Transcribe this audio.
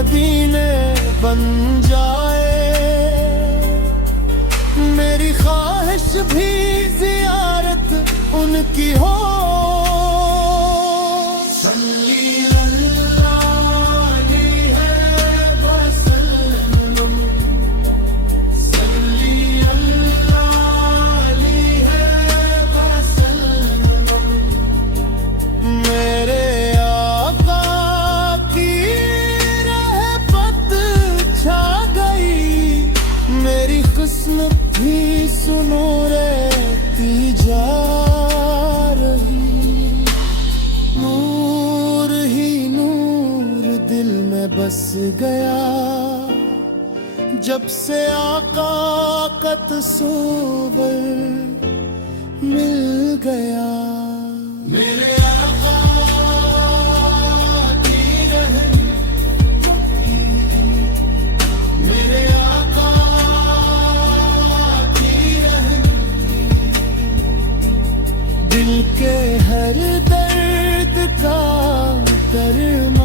मदीने बन जाए। मेरी ख्वाहिश भी जियारत उनकी हो। किस्मत भी सुनो रहती जा रही। नूर ही नूर दिल में बस गया, जब से आका का तस्वीर मिल गया। मेरे आका की रहम, मेरे आका दिल के हर दर्द का दर्द